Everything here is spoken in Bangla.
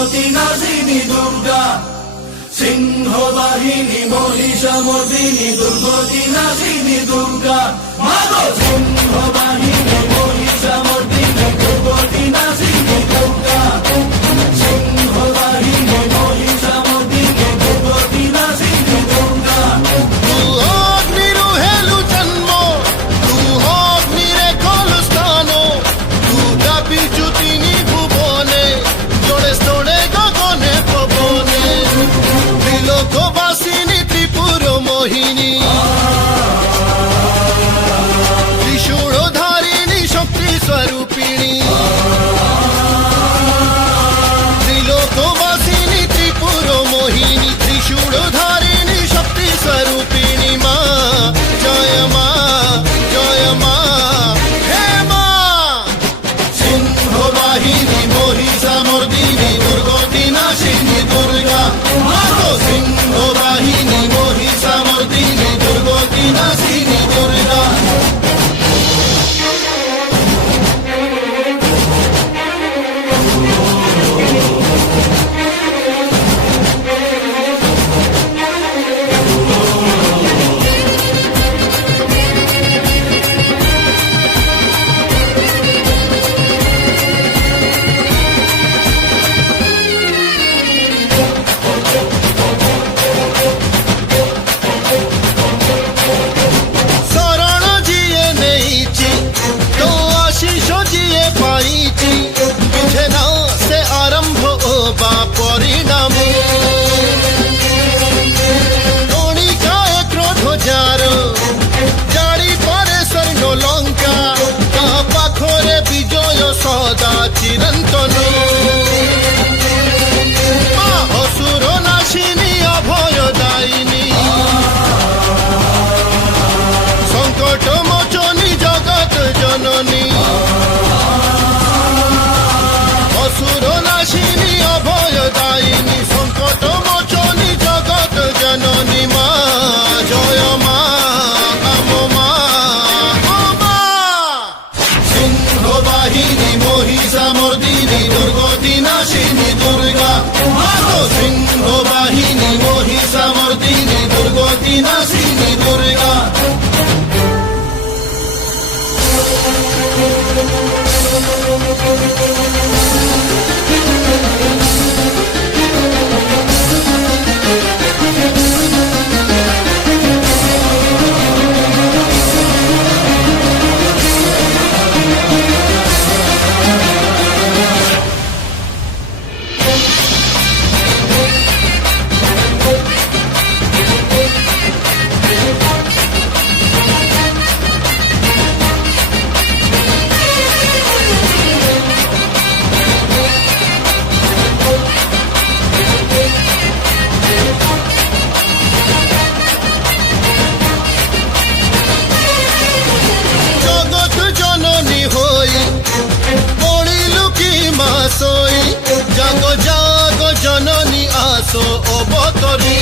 দুর্গতি নাশিনী দুর্গা, সিংহ বাহিনী মহিষামর্দিনী দুর্গতি নাশিনী দুর্গা, মাগো সিংহ বাহিনী মহিষামর্দিনী দুর্গতি নাশিনী দুর্গা, সিংহ বাহিনী মহিষামর্দিনী দুর্গতি নাশিনী দুর্গা। মোহিনী ত্রিশূলধারিণী শক্তি স্বরূপিণী, ত্রিলোকবাসিনী ত্রিপুর মোহিনী ত্রিশূলধারিণী শক্তি স্বরূপিণী মা, জয় মা জয় মা হে মা। সিংহ বাহিনী মহিষামর্দিনী দুর্গতি নাশিনী দুর্গা, মাগো সিংহ বাহিনী মহিষামর্দিনী দুর্গতি নাশিনী দুর্গা। সদা চিরন্তনু মা অসুর নাশিনী অভয়দায়িনী, সংকট মোচনী জগৎ জননী, অসুর নাশিনী অভয়দায়িনী, সংকট মোচনী জগৎ জননী মা, জয় মা মহিষামর্দিনী দুর্গতি নাশিনী দুর্গা, মাগো সিংহ বাহিনী মহিষামর্দিনী দুর্গতি নাশিনী দুর্গা। জাগো জাগো জননী আসো অবতরী।